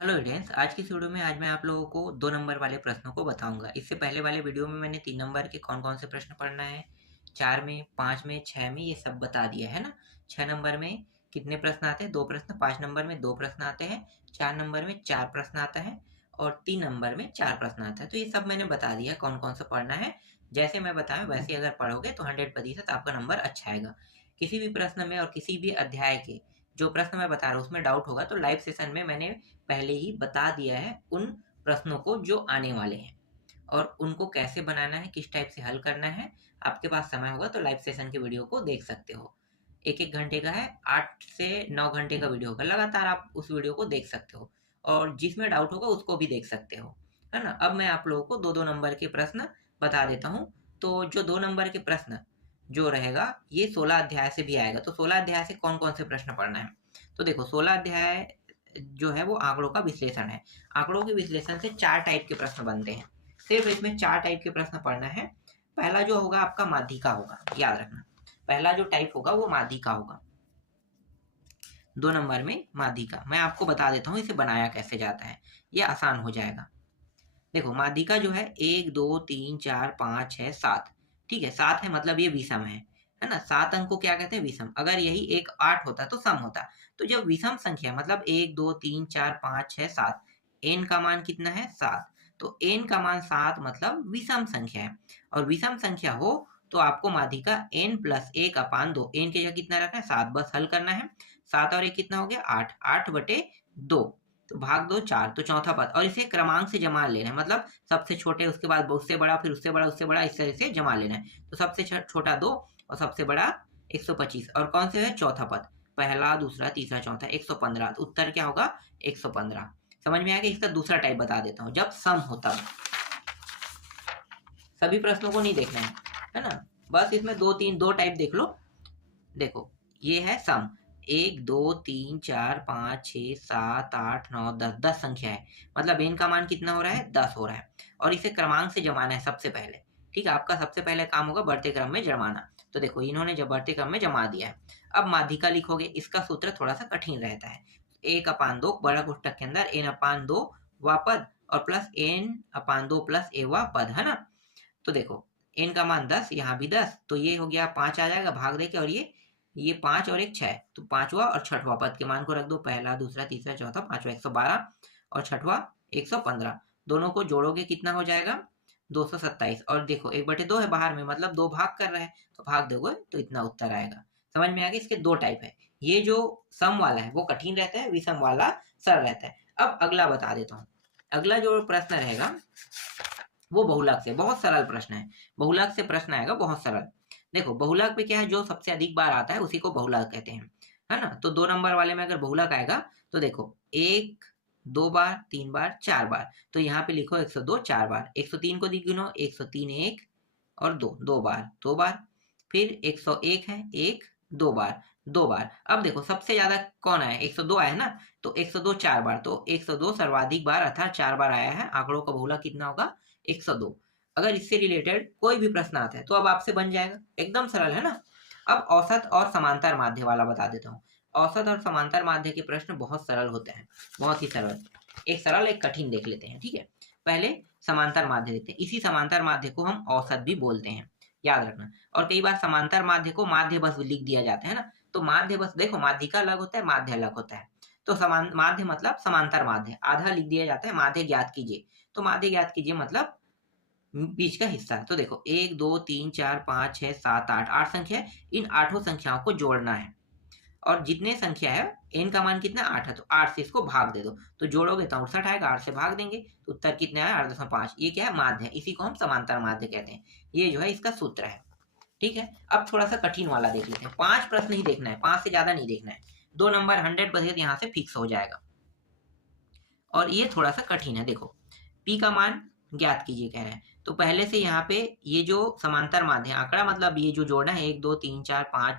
Hello students, आज की इस वीडियो में आज मैं आप लोगों को 2 नंबर वाले प्रश्नों को बताऊंगा। इससे पहले वाले वीडियो में मैंने 3 नंबर के कौन-कौन से प्रश्न पढ़ना है, 4 में, 5 में, 6 में ये सब बता दिया है ना। 6 नंबर में कितने प्रश्न आते हैं? 2 प्रश्न, 5 नंबर में 2 प्रश्न आते हैं, 4 नंबर में 4 प्रश्न आता है और 3 नंबर में 4 प्रश्न आता है। तो ये सब मैंने बता दिया है कौन-कौन सा पढ़ना है। जैसे मैं बताया वैसे अगर पढ़ोगे तो 100% आपका नंबर अच्छा आएगा। किसी भी प्रश्न में और किसी भी अध्याय के जो प्रश्न मैं बता रहा हूँ उसमें डाउट होगा तो लाइव सेशन में मैंने पहले ही बता दिया है उन प्रश्नों को जो आने वाले हैं और उनको कैसे बनाना है, किस टाइप से हल करना है। आपके पास समय होगा तो लाइव सेशन के वीडियो को देख सकते हो। 1-1 घंटे का है, 8 से 9 घंटे का वीडियो होगा। लगातार आप उस वीडियो को देख सकते हो और जिसमें डाउट होगा उसको भी देख सकते हो, है ना? अब मैं आप लोगों को 2-2 नंबर के प्रश्न बता देता हूँ। तो जो 2 नंबर के प्रश्न जो रहेगा ये 16 अध्याय से भी आएगा। तो 16 अध्याय से कौन-कौन से प्रश्न पढ़ना है? तो देखो 16 अध्याय जो है वो आंकड़ों का विश्लेषण है। आंकड़ों के विश्लेषण से 4 टाइप के प्रश्न बनते हैं। सिर्फ इसमें 4 टाइप के प्रश्न पढ़ना है। पहला जो होगा आपका माध्यिका होगा, याद रखना। पहला जो टाइप होगा वो माध्यिका होगा। 2 नंबर में माध्यिका। मैं आपको बता देता हूँ इसे बनाया कैसे जाता है। ये आसान हो जाएगा। देखो माध्यिका जो है 1, 2, 3, 4, 5, 6, 7। ठीक है, 7 है मतलब ये विषम है ना? 7 अंक को क्या कहते हैं? विषम। अगर यही एक 8 होता तो सम होता। तो जब विषम संख्या मतलब 1, 2, 3, 4, 5, 6, 7, n का मान कितना है? 7। तो n का मान 7 मतलब विषम संख्या है और विषम संख्या हो तो आपको माध्यिका n प्लस 1/2, n की जगह कितना रखना है? 7। बस हल करना है। 7 और 1 कितना हो गया? 8। 8/2 तो भाग दो 4 तो चौथा पद और इसे क्रमांक से जमा लेना है। मतलब सबसे छोटे उसके बाद उससे बड़ा फिर उससे बड़ा इस तरह से जमा लेना है। तो सबसे छोटा 2 और सबसे बड़ा 125 और कौन से है? चौथा पद। पहला, दूसरा, तीसरा, चौथा 115। तो उत्तर क्या होगा? 115। समझ में आ गया? इसका दूसरा टाइप बता देता हूँ। जब सम होता है, सभी प्रश्नों को नहीं देखना है ना? बस इसमें 2 टाइप देख लो। देखो ये है सम। 1, 2, 3, 4, 5, 6, 7, 8, 9, 10। 10 संख्या है मतलब n का मान कितना हो रहा है? 10 हो रहा है और इसे क्रमांक से जमाना है सबसे पहले। ठीक है, आपका सबसे पहले काम होगा बढ़ते क्रम में जमाना। तो देखो इन्होंने जब बढ़ते क्रम में जमा दिया है। अब माध्यिका लिखोगे। इसका सूत्र थोड़ा सा कठिन रहता है। 1/2 बड़ा कोष्ठक के अंदर n/2 वा पद और प्लस n/2 प्लस a वा पद, है ना? तो देखो n का मान 10, यहाँ भी 10, तो ये हो गया 5 आ जाएगा भाग दे के और ये 5 और एक 6, तो पांचवा और छठवां पद के मान को रख दो। पहला, दूसरा, तीसरा, चौथा, पांचवा 112 और छठवां 115। दोनों को जोड़ोगे कितना हो जाएगा? 227। और देखो 1/2 है बाहर में मतलब 2 भाग कर रहा है तो भाग दोगे तो इतना उत्तर आएगा। समझ में आ गया? इसके 2 टाइप है। ये जो सम वाला है वो कठिन रहता है, विषम वाला सरल रहता है। अब अगला बता देता हूँ। अगला जो प्रश्न रहेगा वो बहुलक से। बहुत सरल प्रश्न है। बहुलक से प्रश्न आएगा बहुत सरल। देखो बहुलक पे क्या है? जो सबसे अधिक बार आता है उसी को बहुलक कहते हैं, है ना? तो 2 नंबर वाले में अगर बहुलक आएगा तो देखो 1, 2 बार, 3 बार, 4 बार। तो यहाँ पे लिखो 102 4 बार। 103 को गिनो। 103 1 और 2 2 बार 2 बार। फिर 101 है 1 2 बार 2 बार। अब देखो सबसे ज्यादा कौन आया? 102 आया है ना? तो 102 4 बार। तो 102 सर्वाधिक बार अर्थात 4 बार आया है। आंकड़ों का बहुलक कितना होगा? 102। अगर इससे रिलेटेड कोई भी प्रश्न आता है तो अब आपसे बन जाएगा। एकदम सरल है ना? अब औसत और समांतर माध्य वाला बता देता हूँ। औसत और समांतर माध्य के प्रश्न बहुत सरल होते हैं, बहुत ही सरल। एक सरल एक कठिन देख लेते हैं। ठीक है, पहले समांतर माध्य देते हैं। इसी समांतर माध्य को हम औसत भी बोलते हैं, याद रखना। और कई बार समांतर माध्य को माध्य बस लिख दिया जाता है ना। तो माध्य बस देखो, माध्यिका अलग होता है, माध्य अलग होता है। तो समान माध्य मतलब समांतर माध्य, आधा लिख दिया जाता है माध्य ज्ञात कीजिए। तो माध्य ज्ञात कीजिए मतलब बीच का हिस्सा। तो देखो 1, 2, 3, 4, 5, 6, 7, 8, 8 संख्या है। इन आठों संख्याओं को जोड़ना है और जितने संख्या है n का मान कितना? 8 है तो 8 से इसको भाग दे दो। तो जोड़ोगे तो 68 आएगा, 8 से भाग देंगे तो उत्तर कितना है? 8.5। ये क्या है? माध्य है। इसी को हम समांतर माध्य कहते हैं। ये जो है इसका सूत्र है। ठीक है, अब थोड़ा सा कठिन वाला देख लेते हैं। 5 प्रश्न ही देखना है, 5 से ज्यादा नहीं देखना है। 2 नंबर 100% यहाँ से फिक्स हो जाएगा और ये थोड़ा सा कठिन है। देखो p का मान ज्ञात कीजिए कह रहे हैं। तो पहले से यहाँ पे ये जो समांतर माध्य आंकड़ा मतलब ये जो जोड़ना है 1, 2, 3, 4, 5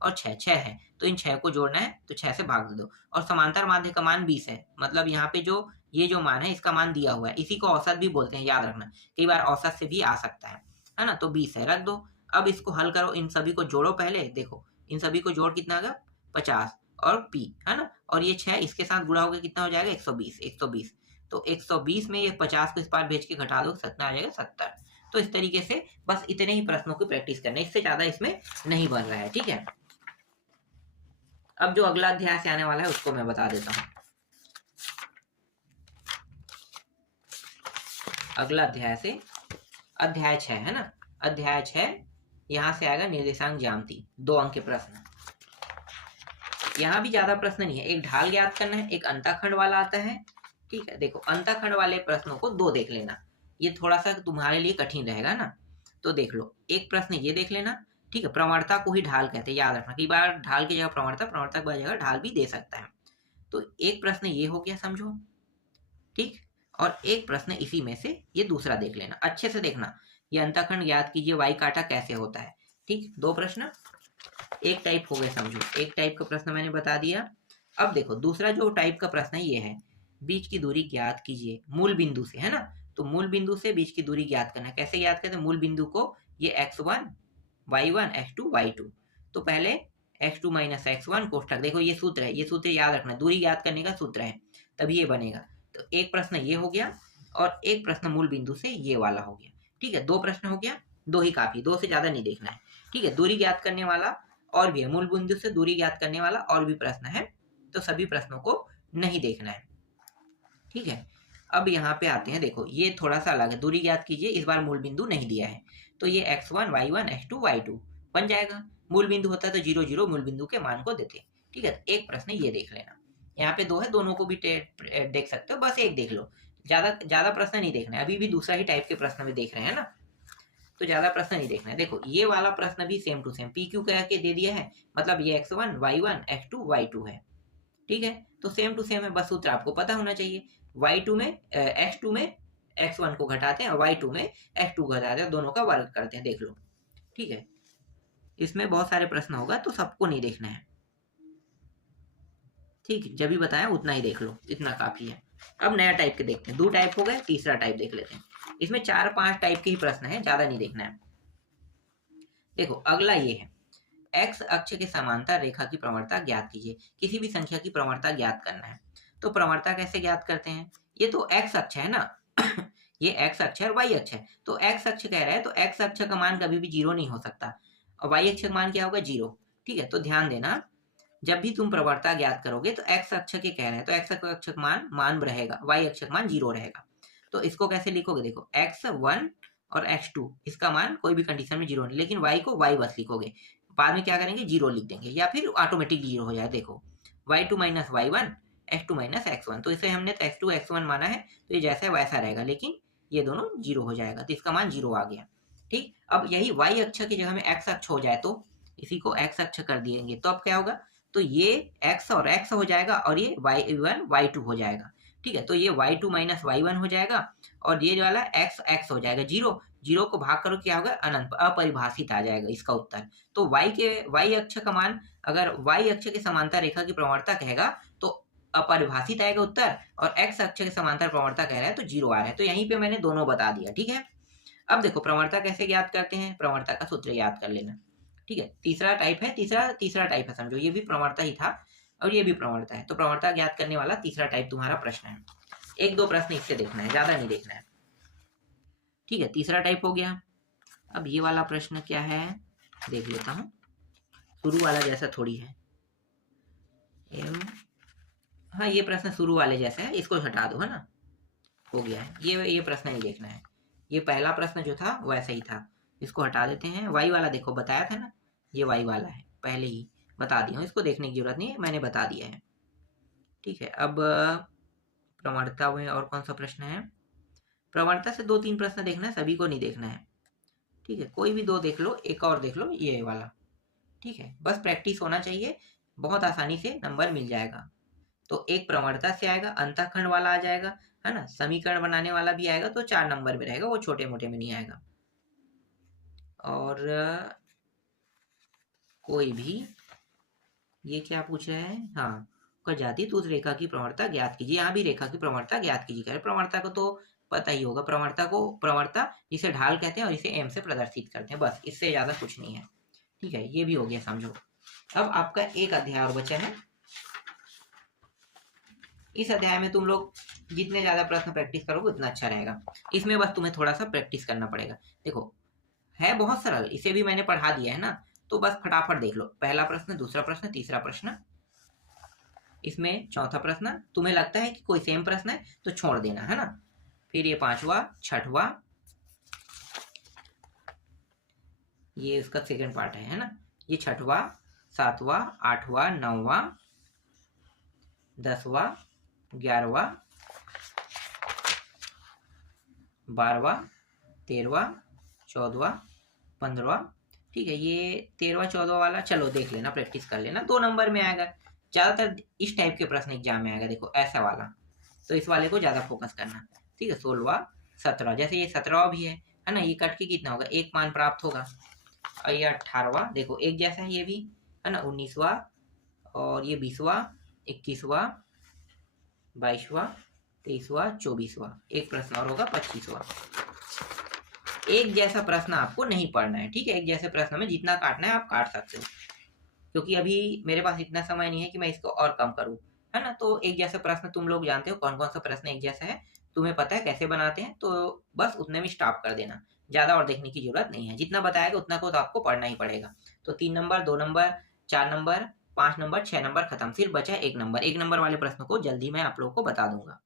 और 6 है। तो इन 6 को जोड़ना है तो 6 से भाग दे दो। और समांतर माध्य का मान 20 है मतलब यहाँ पे जो ये जो मान है इसका मान दिया हुआ है। इसी को औसत भी बोलते हैं, याद रखना। कई बार औसत से भी आ सकता है ना? तो 20 है, रख दो। अब इसको हल करो, इन सभी को जोड़ो। पहले देखो इन सभी को जोड़ कितना आ गया? 50 और P, है ना, और ये 6 इसके साथ गुणा होकर कितना हो जाएगा 120, 120। तो 120 में ये 50 को इस पार भेज के घटा दो, कितना आ जाएगा 70। तो इस तरीके से बस इतने ही प्रश्नों की प्रैक्टिस करना है, इससे ज्यादा इसमें नहीं बन रहा है, ठीक है। अब जो अगला अध्याय से आने वाला है उसको मैं बता देता हूँ। अगला अध्याय से अध्याय 6 है ना, अध्याय 6 यहाँ से आएगा निर्देशांक ज्यामिति, 2 अंक के प्रश्न। यहाँ भी ज्यादा प्रश्न नहीं है, एक ढाल ज्ञात करना है, एक अंतःखंड वाला आता है, ठीक है। देखो अंतःखंड वाले प्रश्नों को 2 देख लेना, ये थोड़ा सा तुम्हारे लिए कठिन रहेगा ना। तो देख लो, एक प्रश्न ये देख लेना, ठीक है। प्रवणता को ही ढाल कहते हैं, याद रखना, कई बार ढाल की जगह प्रवणता, प्रवणता की जगह ढाल भी दे सकता है। तो एक प्रश्न ये हो गया, समझो, ठीक। और एक प्रश्न इसी में से ये दूसरा देख लेना, अच्छे से देखना। ये अंतःखंड ज्ञात कीजिए, वाई काटा कैसे होता है, ठीक। 2 प्रश्न एक टाइप हो गए, समझो, एक टाइप का प्रश्न मैंने बता दिया। अब देखो दूसरा जो टाइप का प्रश्न है ये है, बीच की दूरी ज्ञात कीजिए मूल बिंदु से, है ना। तो मूल बिंदु से बीच की दूरी ज्ञात करना है, कैसे ज्ञात करते हैं, मूल बिंदु को ये x1 y1 x2 y2, तो पहले x2 माइनस x1 कोष्ठक, देखो ये सूत्र है, ये सूत्र याद रखना, दूरी ज्ञात करने का सूत्र है, तभी ये बनेगा। तो एक प्रश्न ये हो गया और एक प्रश्न मूल बिंदु से ये वाला हो गया, ठीक है। 2 प्रश्न हो गया, 2 ही काफी, 2 से ज्यादा नहीं देखना है, ठीक है। दूरी ज्ञात करने वाला और भी है, मूल बिंदु से दूरी ज्ञात करने वाला और भी प्रश्न है, तो सभी प्रश्नों को नहीं देखना है, ठीक है। अब यहाँ पे आते हैं, देखो ये थोड़ा सा अलग है, दूरी ज्ञात कीजिए, इस बार मूल बिंदु नहीं दिया है, तो ये x1 y1 x2 y2 बन जाएगा। मूल बिंदु होता है तो 0 0 मूल बिंदु के मान को देते, ठीक है। एक प्रश्न ये देख लेना, यहाँ पे 2 है, दोनों को भी देख सकते हो, बस एक देख लो, ज्यादा प्रश्न नहीं देखना है, अभी भी दूसरा ही टाइप के प्रश्न भी देख रहे हैं ना, तो ज्यादा प्रश्न नहीं देखना है। देखो ये वाला प्रश्न भी same to same P Q कह के दे दिया है, मतलब ये x1 y1 x2 y2 है, ठीक है। तो सेम टू सेम है, बस सूत्र आपको पता होना चाहिए। y2 में x2 में x1 को घटाते हैं और y2 में x2 को घटाते हैं, दोनों का वर्ग करते हैं, देख लो, ठीक है। इसमें बहुत सारे प्रश्न होगा तो सबको नहीं देखना है, ठीक, जब भी बताया उतना ही देख लो, इतना काफी है। अब नया टाइप के देखते हैं, 2 टाइप हो गए, तीसरा टाइप देख लेते हैं। इसमें 4-5 टाइप के ही प्रश्न है, ज्यादा नहीं देखना है। देखो अगला ये है, एक्स अक्ष के समांतर रेखा की प्रवणता ज्ञात कीजिए, किसी भी संख्या की प्रवणता ज्ञात करना है। तो प्रवणता कैसे ज्ञात करते हैं, ये तो एक्स अक्ष है ना ये एक्स अक्ष है और वाई अक्ष है, तो एक्स अक्ष कह रहा है तो एक्स अक्ष का मान कभी भी 0 नहीं हो सकता, और वाई अक्ष का मान क्या होगा 0, ठीक है। तो ध्यान देना, जब भी तुम प्रवणता ज्ञात करोगे तो एक्स अक्ष के कह रहे हैं तो एक्स अक्ष का मान रहेगा, वाई अक्ष का मान 0 रहेगा। तो इसको कैसे लिखोगे, देखो x1 और x2 इसका मान कोई भी कंडीशन में 0 नहीं, लेकिन y को y बस लिखोगे, बाद में क्या करेंगे 0 लिख देंगे या फिर ऑटोमेटिक 0 हो जाए। देखो y2 minus y1 x2 minus x1, तो इसे हमने तो x2 x1 माना है, तो ये जैसा है वैसा रहेगा, लेकिन ये दोनों 0 हो जाएगा, तो इसका मान 0 आ गया, ठीक। अब यही y अक्ष की जगह में x अक्ष हो जाए तो इसी को x अक्ष कर दिएंगे, तो अब क्या होगा, तो ये x और x हो जाएगा और ये y1 y2 हो जाएगा, ठीक है। तो ये y2 माइनस y1 हो जाएगा और ये वाला x हो जाएगा 0, 0 को भाग करो क्या होगा अनंत, अपरिभाषित आ जाएगा इसका उत्तर। तो y अक्ष का मान, अगर y अक्ष के समांतर रेखा की प्रवणता कहेगा तो अपरिभाषित आएगा उत्तर, और x अक्ष के समांतर प्रवणता कह रहा है तो 0 आ रहा है। तो यहीं पे मैंने दोनों बता दिया, ठीक है। अब देखो प्रवणता कैसे ज्ञात करते हैं, प्रवणता का सूत्र याद कर लेना, ठीक है। तीसरा टाइप है, तीसरा टाइप है, समझो ये भी प्रवणता ही था और ये भी प्रवणता है, तो प्रवणता ज्ञात करने वाला तीसरा टाइप तुम्हारा प्रश्न है। 1-2 प्रश्न इससे देखना है, ज्यादा नहीं देखना है, ठीक है। तीसरा टाइप हो गया। अब ये वाला प्रश्न क्या है देख लेता हूँ, शुरू वाला जैसा थोड़ी है, हाँ ये प्रश्न शुरू वाले जैसा है, इसको हटा दो, है ना, हो गया है। ये प्रश्न नहीं देखना है, ये पहला प्रश्न जो था वैसा ही था, इसको हटा देते हैं। वाई वाला देखो बताया था ना, ये वाई वाला है, पहले ही बता दिया हूँ, इसको देखने की जरूरत नहीं है, मैंने बता दिया है, ठीक है। अब प्रवणता में और कौन सा प्रश्न है, प्रवणता से 2-3 प्रश्न देखना है, सभी को नहीं देखना है, ठीक है। कोई भी 2 देख लो, एक और देख लो, ये वाला, ठीक है। बस प्रैक्टिस होना चाहिए, बहुत आसानी से नंबर मिल जाएगा। तो एक प्रवणता से आएगा, अंतःखंड वाला आ जाएगा, है ना, समीकरण बनाने वाला भी आएगा, तो 4 नंबर में रहेगा, वो छोटे मोटे में नहीं आएगा। और कोई भी, ये क्या पूछ रहे हैं, हाँ, जाति तो उस रेखा की प्रवणता ज्ञात कीजिए, यहाँ भी रेखा की प्रवणता ज्ञात कीजिए कह रहे। प्रवणता को तो पता ही होगा, प्रवणता जिसे ढाल कहते हैं और इसे एम से प्रदर्शित करते हैं, बस इससे ज्यादा कुछ नहीं है, ठीक है। ये भी हो गया, समझो। अब आपका एक अध्याय और बचा है, इस अध्याय में तुम लोग जितने ज्यादा प्रश्न प्रैक्टिस करोगे उतना अच्छा रहेगा। इसमें बस तुम्हें थोड़ा सा प्रैक्टिस करना पड़ेगा। देखो है बहुत सरल, इसे भी मैंने पढ़ा दिया है ना, तो बस फटाफट देख लो। पहला प्रश्न, दूसरा प्रश्न, तीसरा प्रश्न, इसमें चौथा प्रश्न। तुम्हें लगता है कि कोई सेम प्रश्न है तो छोड़ देना, है ना। फिर ये पांचवा, छठवा, ये उसका सेकंड पार्ट है ना। ये छठवा, सातवा, आठवा, नौवा, 10वां, 11वां, 12वां, 13वां, 14वां, 15वां। ठीक है, ये 13वां 14वां वाला चलो देख लेना, प्रैक्टिस कर लेना, 2 नंबर में आएगा। ज्यादातर इस टाइप के प्रश्न एग्जाम में आएगा, देखो ऐसा वाला, तो इस वाले को ज्यादा फोकस करना। ठीक है, 16वां, 17वां, जैसे ये 17वां भी है ना, ये कट के कितना होगा, 1 मान प्राप्त होगा। और ये 18वां, देखो एक जैसा है ये भी, है ना। 19वां, और ये 20वां, 21वां, 22वां, 23वां, 24वां। एक प्रश्न और होगा 25वां। एक जैसा प्रश्न आपको नहीं पढ़ना है, ठीक है। एक जैसे प्रश्न में जितना काटना है आप काट सकते हो, क्योंकि अभी मेरे पास इतना समय नहीं है कि मैं इसको और कम करूं, है ना। तो एक जैसे प्रश्न तुम लोग जानते हो कौन कौन सा प्रश्न एक जैसा है, तुम्हें पता है कैसे बनाते हैं, तो बस उतने में स्टॉप कर देना। ज्यादा और देखने की जरूरत नहीं है, जितना बताएगा उतना को तो आपको पढ़ना ही पड़ेगा। तो 3 number, 2 number, 4 number, 5 number, 6 number खत्म, फिर बचा 1 नंबर। 1 नंबर वाले प्रश्न को जल्दी मैं आप लोगों को बता दूंगा।